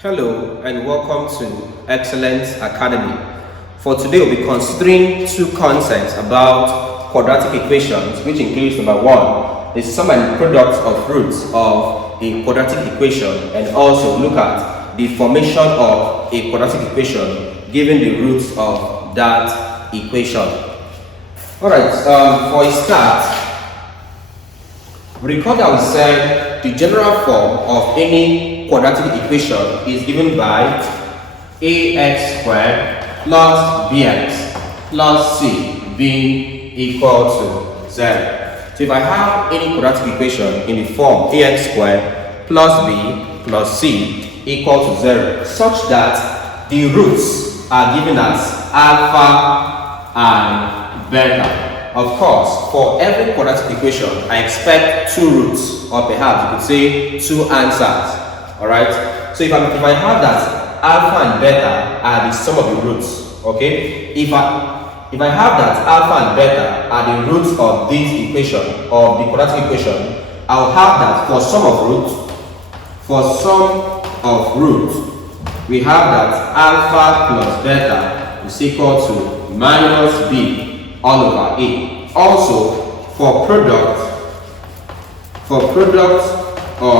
Hello and welcome to Excellence Academy. For today we'll be considering two concepts about quadratic equations, which includes number one, the sum and product of roots of a quadratic equation, and also look at the formation of a quadratic equation given the roots of that equation. Alright, for a start, recall that we said the general form of any quadratic equation is given by ax squared plus bx plus c being equal to 0. So if I have any quadratic equation in the form ax squared plus b plus c equal to 0, such that the roots are given as alpha and beta. Of course, for every quadratic equation, I expect two roots, or perhaps you could say two answers. Alright? So if I have that alpha and beta are the sum of the roots, okay? If I have that alpha and beta are the roots of this equation, of the quadratic equation, I'll have that for sum of roots, we have that alpha plus beta is equal to minus b all over a. Also, for product of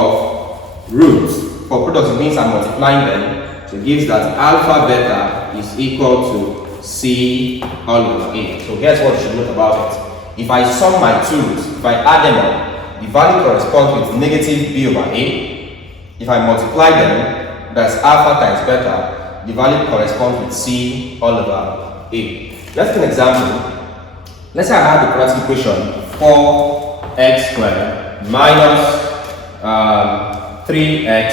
roots, for product it means I'm multiplying them, so it gives that alpha beta is equal to c all over a. So here's what you should note about it. If I sum my two roots, if I add them up, the value corresponds with negative b over a. If I multiply them, that's alpha times beta, the value corresponds with c all over a. Let's take an example. Let's say I have the quadratic equation 4x squared minus 3x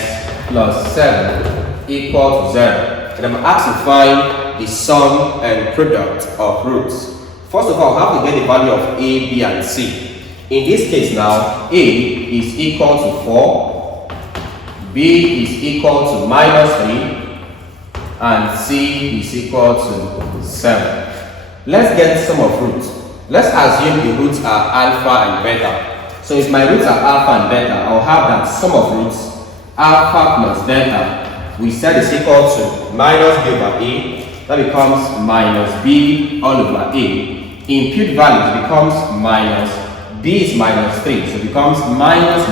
plus 7 equal to 0. And I'm asked to find the sum and product of roots. First of all, I have to get the value of a, b, and c. In this case now, a is equal to 4, b is equal to minus 3, and c is equal to 7. Let's get the sum of roots. Let's assume the roots are alpha and beta. So if my roots are alpha and beta, I'll have that sum of roots, alpha plus beta, we said is equal to minus b over a. That becomes minus b all over a. Impute value becomes minus, b is minus 3, so it becomes minus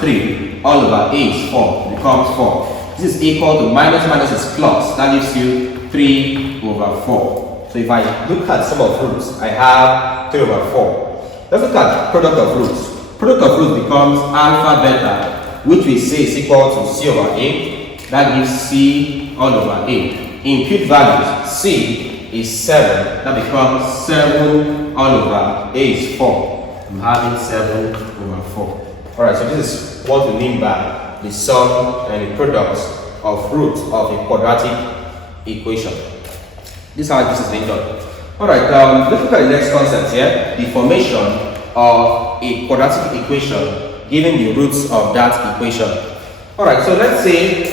3 all over a is 4, it becomes 4. This is equal to minus is plus, that gives you 3 over 4. So if I look at sum of roots, I have 3 over 4. Let's look at product of roots. Product of roots becomes alpha beta, which we say is equal to c over a. That gives c all over a. Impute values, c is 7. That becomes 7 all over a is 4. I'm having 7 over 4. Alright, so this is what we mean by the sum and the products of roots of a quadratic equation. This is how this is being done. Alright, let's look at the next concept here, the formation of a quadratic equation given the roots of that equation. Alright, so let's say,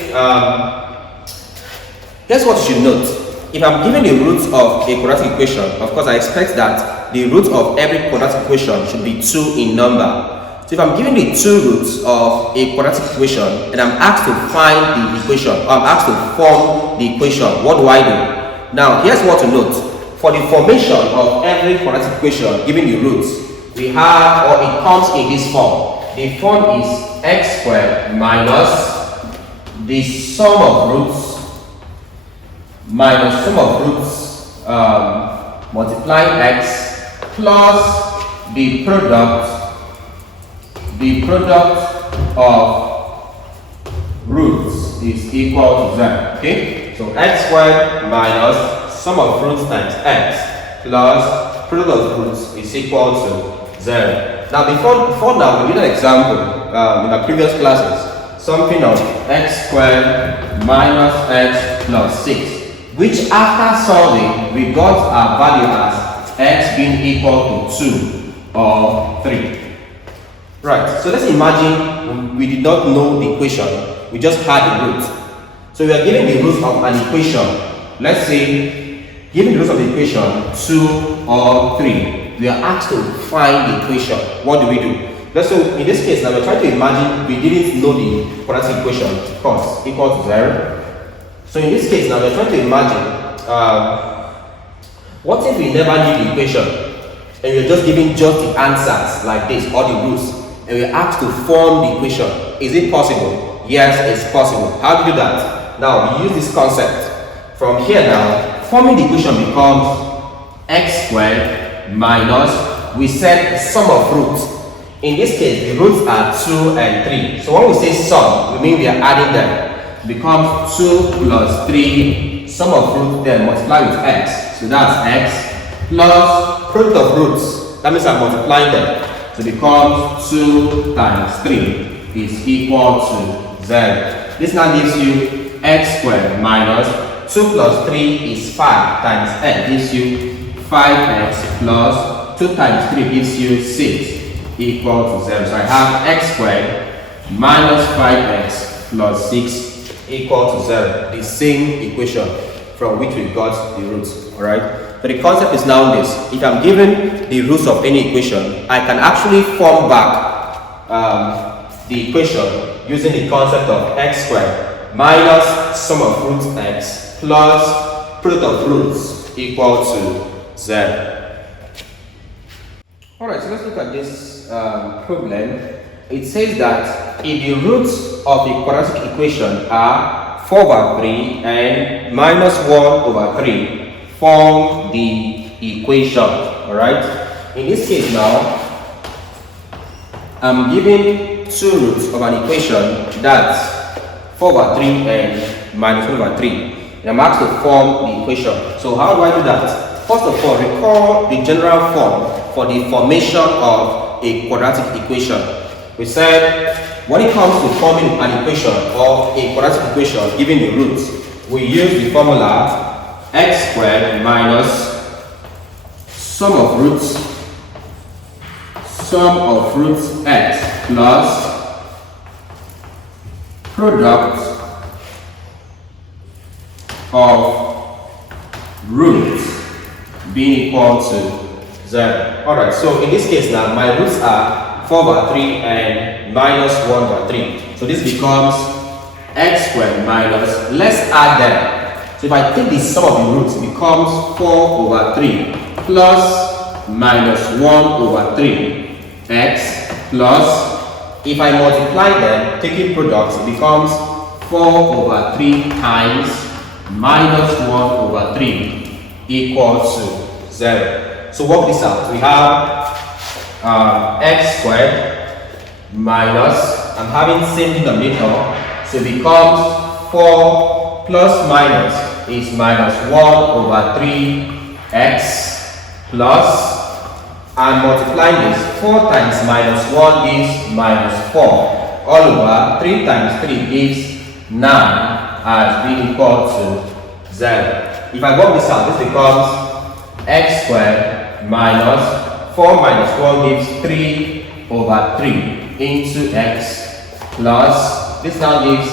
here's what you should note. If I'm given the roots of a quadratic equation, of course I expect that the root of every quadratic equation should be 2 in number. So if I'm given the two roots of a quadratic equation and I'm asked to find the equation, or I'm asked to form the equation, what do I do? Now, here's what to note. For the formation of every quadratic equation given the roots, we have, or it comes in this form. The form is x squared minus the sum of roots minus sum of roots multiplying x plus the product of roots is equal to 0. Okay? So x squared minus sum of roots times x plus product of roots is equal to 0. Now before now, we did an example in our previous classes, something of x squared minus x plus 6, which after solving we got our value as x being equal to 2 or 3. Right, so let's imagine we did not know the equation, we just had the root. So we are given the root of an equation. Let's say, given the root of the equation 2 or 3, we are asked to find the equation. What do we do? So in this case, now we're trying to imagine we didn't know the quadratic equation cos equal to 0. So in this case now, we're trying to imagine what if we never knew the equation and we're just giving just the answers like this, or the roots, and we're asked to form the equation. Is it possible? Yes, it's possible. How do you do that? Now, we use this concept. From here now, forming the equation becomes x squared minus, we said sum of roots. In this case, the roots are 2 and 3. So when we say sum, we mean we are adding them. It becomes 2 plus 3, sum of roots, then multiply with x. So that's x plus product of roots. That means I'm multiplying them. So it becomes 2 times 3 is equal to 0. This now gives you x squared minus 2 plus 3 is 5 times x gives you 5x plus 2 times 3 gives you 6 equal to 0. So I have x squared minus 5x plus 6 equal to 0. The same equation from which we got the roots. Alright. So the concept is now this. If I'm given the roots of any equation, I can actually form back the equation using the concept of x squared minus sum of roots x plus product of roots equal to 0. Alright, so let's look at this problem. It says that if the roots of the quadratic equation are 4 over 3 and minus 1 over 3, form the equation. Alright, in this case now, I'm given two roots of an equation that's 4 over 3 and minus 1 over 3. And I'm asked to form the equation. So how do I do that? First of all, recall the general form for the formation of a quadratic equation. We said when it comes to forming an equation or a quadratic equation given the roots, we use the formula x squared minus sum of roots x plus product of roots being equal to 0. Alright, so in this case now, my roots are 4 over 3 and minus 1 over 3. So this becomes x squared minus, let's add them. So if I take the sum of the roots, it becomes 4 over 3 plus minus 1 over 3 x plus, if I multiply them, taking products, it becomes 4 over 3 times minus 1 over 3 equals to 0. So work this out. We have x squared minus, I'm having same denominator, so it becomes 4 plus minus is minus 1 over 3 x plus, and multiplying this, 4 times minus 1 is minus 4 all over 3 times 3 gives 9 as being equal to 0. If I work this out, this becomes x squared minus 4 minus 1 gives 3 over 3 into x plus, this now gives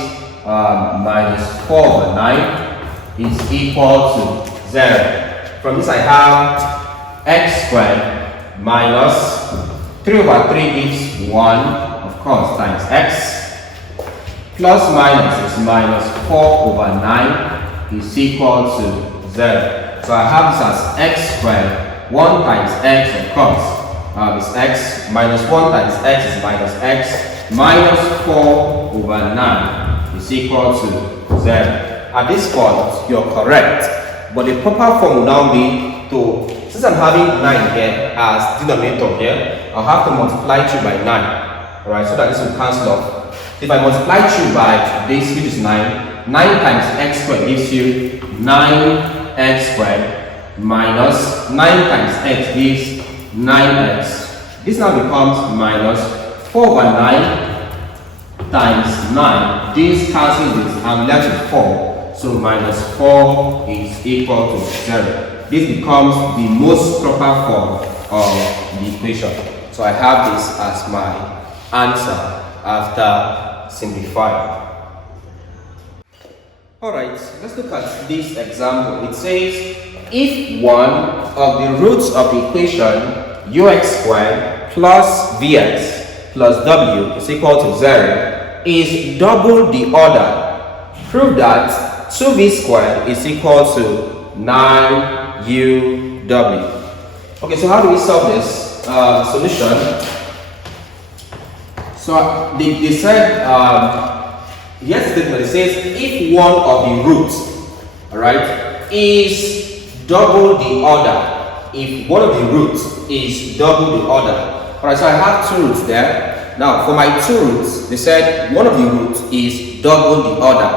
minus 4 over 9 is equal to 0. From this I have x squared minus 3 over 3 gives 1, of course, times x plus minus is minus 4 over 9 is equal to 0. So I have this as x squared, 1 times x, of course, is x, minus 1 times x is minus x, minus 4 over 9 is equal to 0. At this point, you're correct, but the proper form will now be to, since I'm having 9 here as denominator here, I'll have to multiply 2 by 9, alright, so that this will cancel off. If I multiply 2 by this, which is 9, 9 times x squared gives you 9x squared minus 9 times x gives 9x. This now becomes minus 4 over 9 times 9. This cancels this, I'm left with 4. So minus 4 is equal to 0. This becomes the most proper form of the equation. So I have this as my answer after simplifying. Alright, let's look at this example. It says, if one of the roots of the equation ux squared plus vx plus w is equal to 0 is double the order, prove that 2v squared is equal to 9uw. Okay, so how do we solve this solution? So they said, here's the statement. It says if one of the roots, all right, is double the other. If one of the roots is double the other, all right. So I have two roots there. Now for my two roots, they said one of the roots is double the other.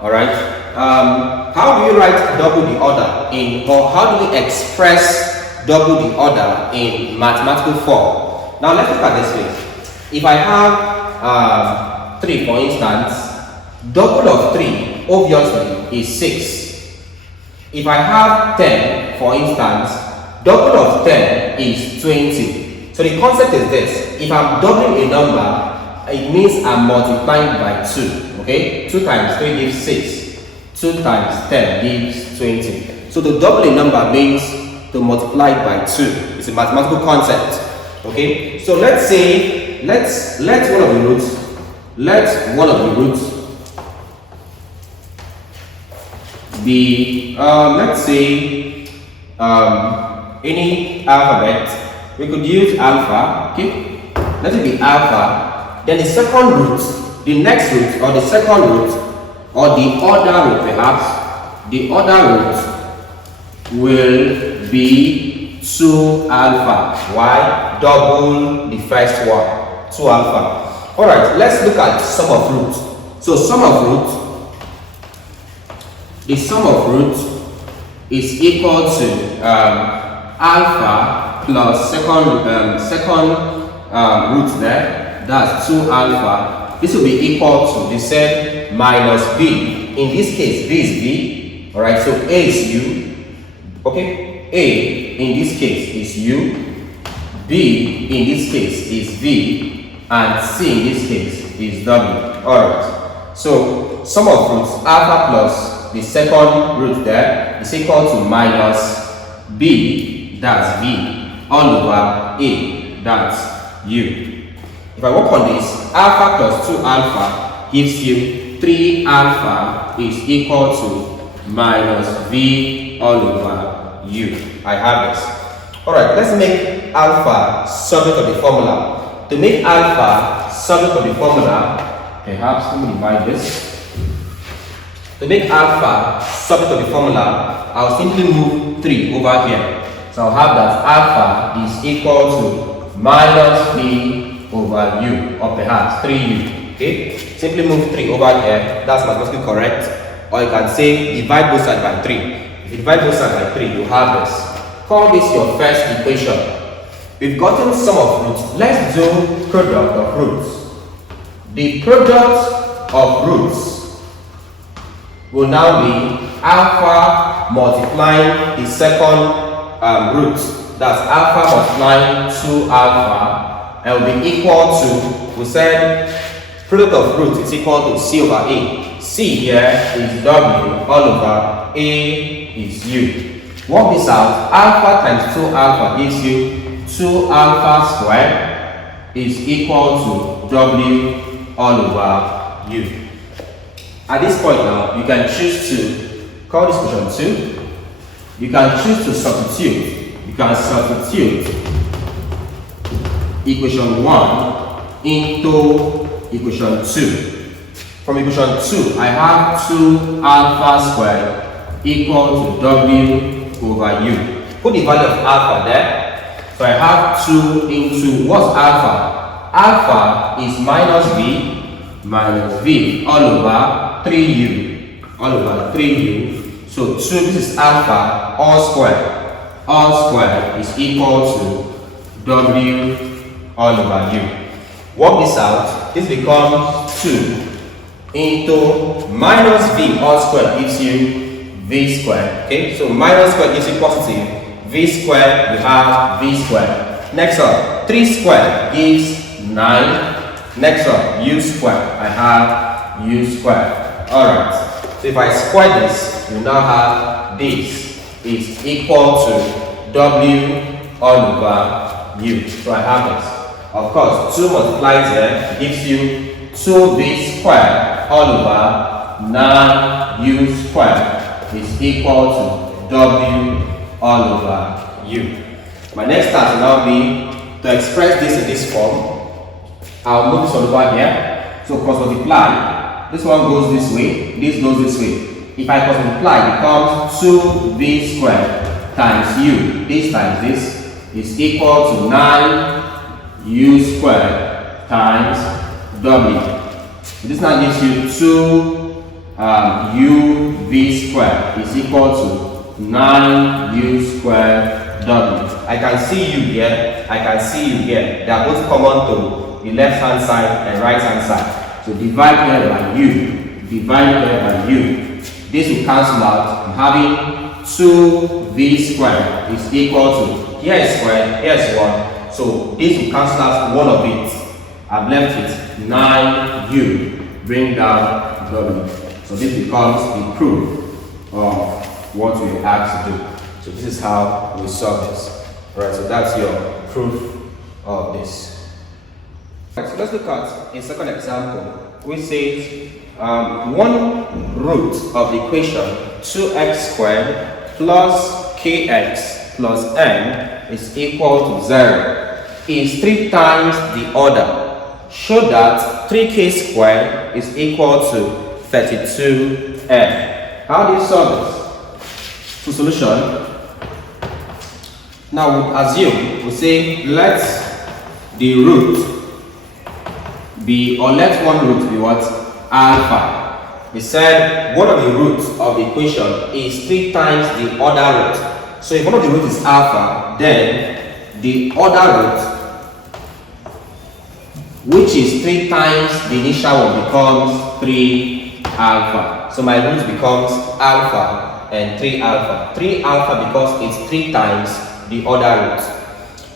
All right. How do you write double the other or how do we express double the other in mathematical form? Now let's look at this way. If I have 3, for instance, double of 3 obviously is 6. If I have 10, for instance, double of 10 is 20. So the concept is this: if I'm doubling a number, it means I'm multiplying by 2. Okay, 2 times 3 gives 6. 2 times 10 gives 20. So to double a number means to multiply by 2. It's a mathematical concept. Okay, so let's say let one of the roots be let's say any alphabet. We could use alpha. Okay, let it be alpha. Then the second root, the next root, or the second root, or the other root, perhaps the other root will be 2 alpha. Why? Double the first one, 2 alpha. All right, let's look at sum of roots. So sum of root, the sum of root is equal to alpha plus second root there. That's 2 alpha. This will be equal to, they said, minus b. In this case, b is b. All right, so a is u. Okay, a in this case is u, b in this case is v, and c in this case is w. All right, so sum of roots alpha plus the second root there is equal to minus b, that's v, all over a, that's u. If I work on this, alpha plus 2 alpha gives you 3 alpha is equal to minus v all over u. I have this. Alright, let's make alpha subject of the formula. To make alpha subject of the formula, perhaps let me divide this. To make alpha subject of the formula, I'll simply move 3 over here. So I'll have that alpha is equal to minus v over u, or perhaps 3u. Okay, simply move 3 over here. That's mathematically correct. Or you can say divide both sides by 3. If you divide both sides by 3, you have this. Call this your first equation. We've gotten sum of roots. Let's do product of roots. The product of roots will now be alpha multiplying the second root. That's alpha multiplying 2 alpha. And will be equal to, we said product of roots is equal to c over a. C here is w, all over a is u. Work this out. Alpha times 2 alpha gives you 2 alpha squared is equal to w all over u. At this point now, you can choose to call this equation 2. You can choose to substitute. You can substitute equation 1 into equation 2. From equation 2, I have 2 alpha squared equal to w over u. Put the value of alpha there. So I have 2 into, what's alpha? Alpha is minus v all over 3u. All over 3u. So 2, this is alpha, all squared. All squared is equal to w all over u. Work this out. This becomes 2 into minus v all squared gives you v squared. Okay, so minus squared gives you positive. V squared, you have v squared. Next up, 3 squared gives 9. Next up, u squared, I have u squared. Alright, so if I square this, you now have this is equal to w all over u. So I have this. Of course, 2 multiplied here gives you 2v squared all over 9u squared is equal to w all over u. My next task will now be to express this in this form. I'll move this one over here. So cross multiply. This one goes this way, this goes this way. If I cross multiply, it becomes 2v squared times u. This times this is equal to 9u squared times w. So this now gives you 2uv squared is equal to 9u squared w. I can see u here, I can see u here. They are both common to the left hand side and right hand side. So divide here by u, divide here by u. This will cancel out. I'm having 2v squared is equal to, here is squared, here is 1. So this will cancel out one of it. I'm left with 9u, bring down w. So this becomes the proof of what we are asked to do. So this is how we solve this. Alright, so that's your proof of this. So let's look at a second example, which says 1 root of the equation 2x squared plus kx plus n is equal to 0 is 3 times the order. Show that 3k squared is equal to 32n. How do you solve this? So solution. Now we assume, we say let the root be, or let one root be what? Alpha. We said one of the roots of the equation is 3 times the other root. So if one of the roots is alpha, then the other root, which is 3 times the initial one, becomes 3 alpha. So my root becomes alpha and 3 alpha. 3 alpha because it's 3 times the other root.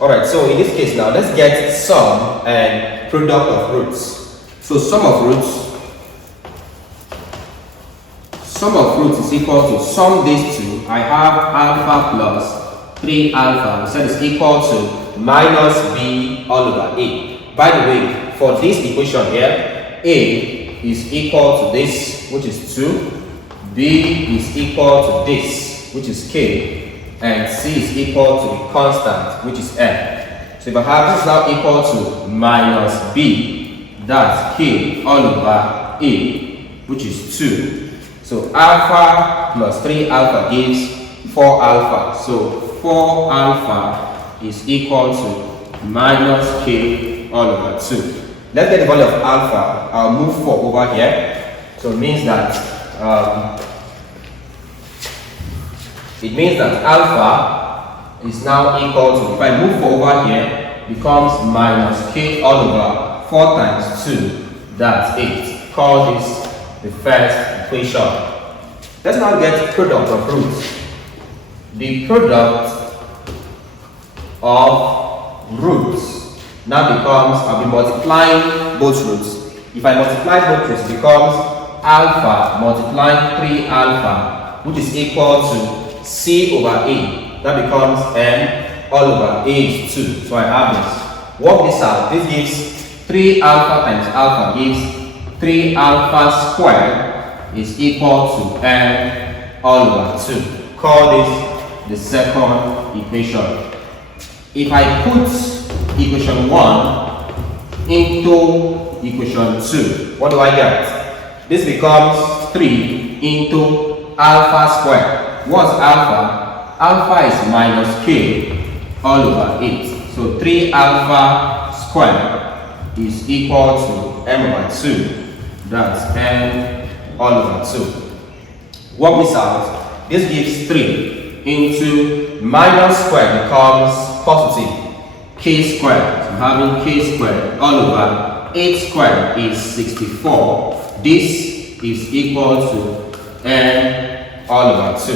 Alright, so in this case now, let's get sum and product of roots. So sum of roots is equal to sum these two. I have alpha plus 3 alpha. We said it's equal to minus b all over a. By the way, for this equation here, a is equal to this, which is 2. B is equal to this, which is k. And c is equal to the constant, which is n. So if I have this now equal to minus b, that's k all over a, which is 2. So alpha plus 3 alpha gives 4 alpha. So 4 alpha is equal to minus k all over 2. Let's get the value of alpha. I'll move 4 over here. So it means that alpha is now equal to, if I move 4 over here, becomes minus k all over 4 times 2, that's 8. Call this the first equation. Let's now get product of roots. The product of roots now becomes, I'll be multiplying both roots. If I multiply both roots, it becomes alpha multiplying 3 alpha, which is equal to c over a. That becomes n all over a is 2. So I have this. Work this out. This gives 3 alpha times alpha gives 3 alpha squared is equal to n all over 2. Call this the second equation. If I put equation 1 into equation 2, what do I get? This becomes 3 into alpha squared. What's alpha? Alpha is minus k all over 8. So 3 alpha squared is equal to m over 2. That's n all over 2. Work this out. This gives 3 into minus squared becomes positive k squared. So having k squared all over 8 squared is 64. This is equal to n all over 2.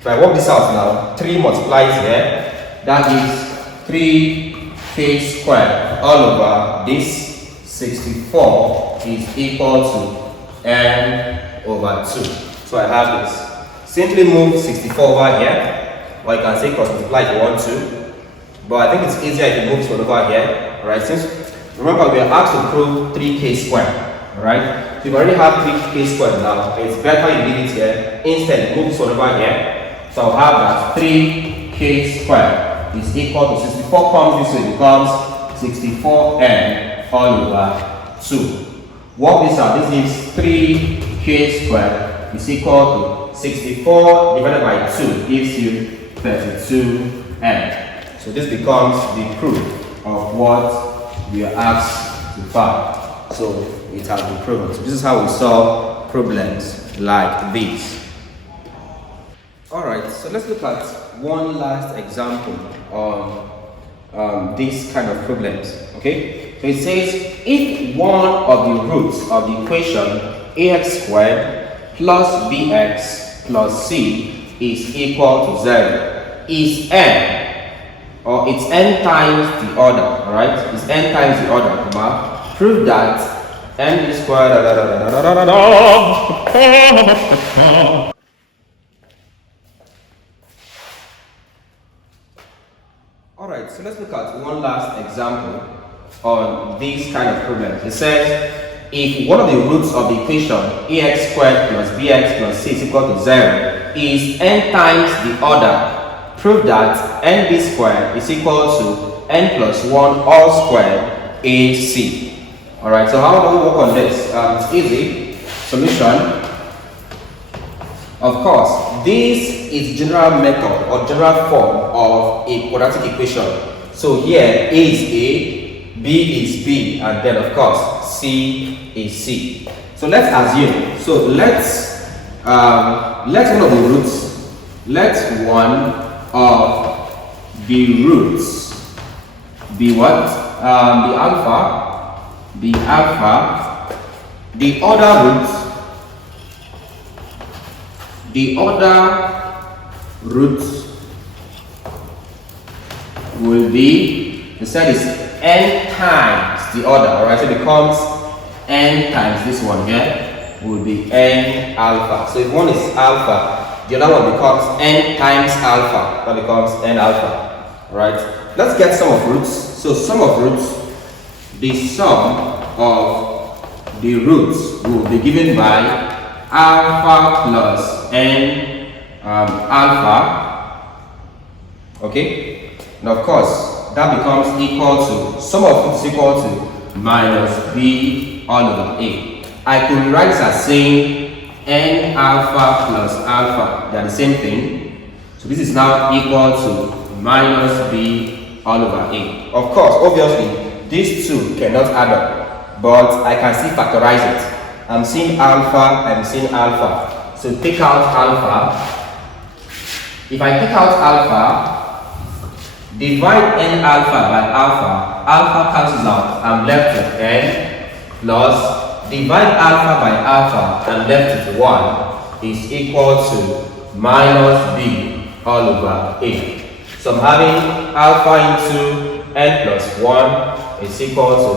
If I work this out now, 3 multiplies here, that gives 3k squared all over this 64 is equal to n over 2. So I have this. Simply move 64 over here, or you can say cross multiply if you want to. But I think it's easier if you move this one over here. Alright, since remember we are asked to prove 3k squared. Alright, so you already have 3k squared now. It's better you leave it here. Instead, move this one over here. So I'll have that 3k squared is equal to 64 comes this way, becomes 64n all over 2. Work this out. This is 3k squared is equal to 64 divided by 2 gives you 32n. So this becomes the proof of what we are asked to find. So it has been proven. So this is how we solve problems like this. Alright, so let's look at one last example on these kind of problems. Okay, so it says if one of the roots of the equation ax squared plus bx plus c is equal to 0, is n, or it's n times the order, alright? It's n times the order, prove that n is squared Alright, so let's look at one last example on these kind of problems. It says if one of the roots of the equation ax squared plus bx plus c is equal to 0 is n times the order, prove that nb squared is equal to n plus 1 all squared ac. Alright, so how do we work on this? It's easy. Solution. Of course, this is general method or general form of a quadratic equation. So here A is A, B is B, and then of course C is C. So let's assume. So let's one of the roots. Let one of the roots be what? The alpha. The other root. The other root will be, the set is n times the order, alright? So it becomes n times this one here will be n alpha. So if one is alpha, the other one becomes n times alpha. That becomes n alpha, alright? Let's get sum of roots. So sum of roots, the sum of the roots will be given by alpha plus n alpha, okay, and of course that becomes equal to, sum of roots is equal to minus b all over a. I could write this as saying n alpha plus alpha, they are the same thing, so this is now equal to minus b all over a. Of course, obviously these two cannot add up, but I can still factorize it. I'm seeing alpha, I'm seeing alpha. So take out alpha. If I take out alpha, divide n alpha by alpha, alpha cancels out, I'm left with n, plus divide alpha by alpha, I'm left with 1, is equal to minus b all over a. So I'm having alpha into n plus 1 is equal to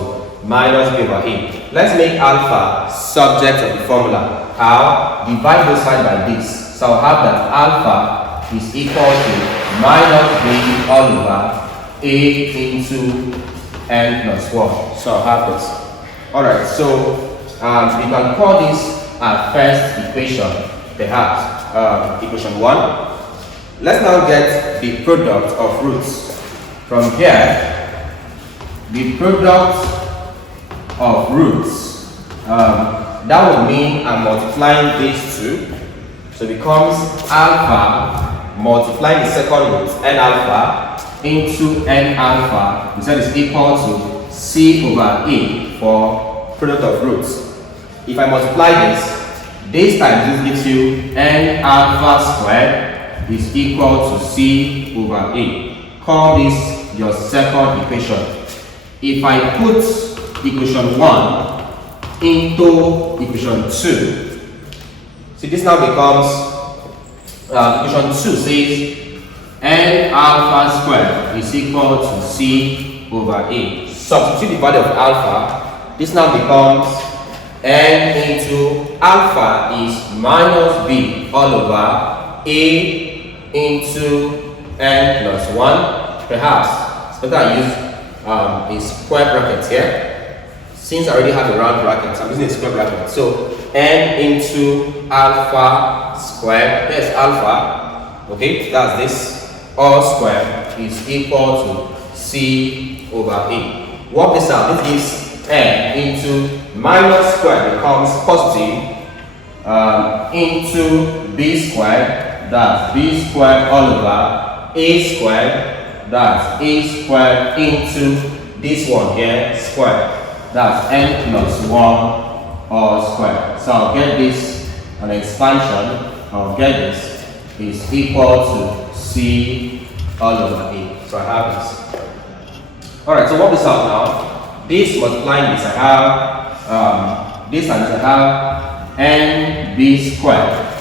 minus b over a. Let's make alpha subject of the formula. How? Divide both sides by this. So I'll have that alpha is equal to minus b all over a into n plus 1. So I'll have this. Alright, so we can call this our first equation, perhaps equation 1. Let's now get the product of roots. From here, the product of roots, that would mean I'm multiplying these two, so it becomes alpha multiplying the second root n alpha into n alpha, we said is equal to c over a for product of roots. If I multiply this time this gives you n alpha squared is equal to c over a. Call this your second equation. If I put equation 1 into equation 2. See, this now becomes equation 2 says n alpha squared is equal to c over a. Substitute the value of alpha. This now becomes n into alpha is minus b all over a into n plus 1. Perhaps it's better I use a square bracket here. since I already have a round bracket, I'm using a square bracket. So n into alpha squared, there's alpha, okay, that's this, all squared is equal to c over a. Work this out. This gives n into minus squared becomes positive into b squared, that's b squared all over a squared, that's a squared into this one here squared, that's n plus 1 all squared. So I'll get this, an expansion, I'll get this is equal to c all over a. So I have this. Alright, so work this out now. This multiplying this, I have this and this, I have nb squared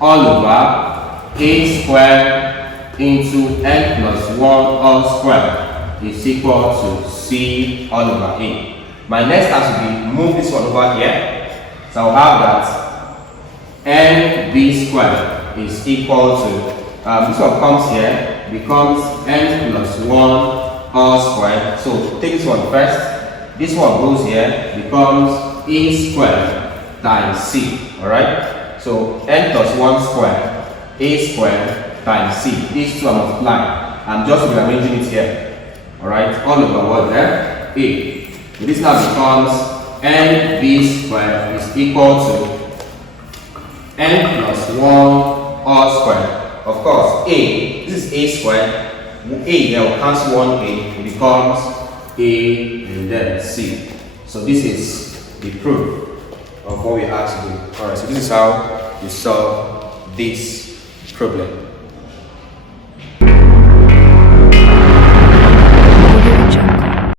all over a squared into n plus 1 all squared is equal to c all over a. My next task will be move this one over here. So I'll have that nb squared is equal to, this one comes here, becomes n plus 1 all squared. So take this one first. This one goes here, becomes a squared times c. Alright? So n plus 1 squared, a squared times c. These two are multiplied. I'm just rearranging it here. Alright? All over what there? A. So this now becomes nb squared is equal to n plus 1 all squared. Of course, a, this is a squared. A, there will cancel 1a, it becomes a and then c. So this is the proof of what we have to do. Alright, so this is how you solve this problem.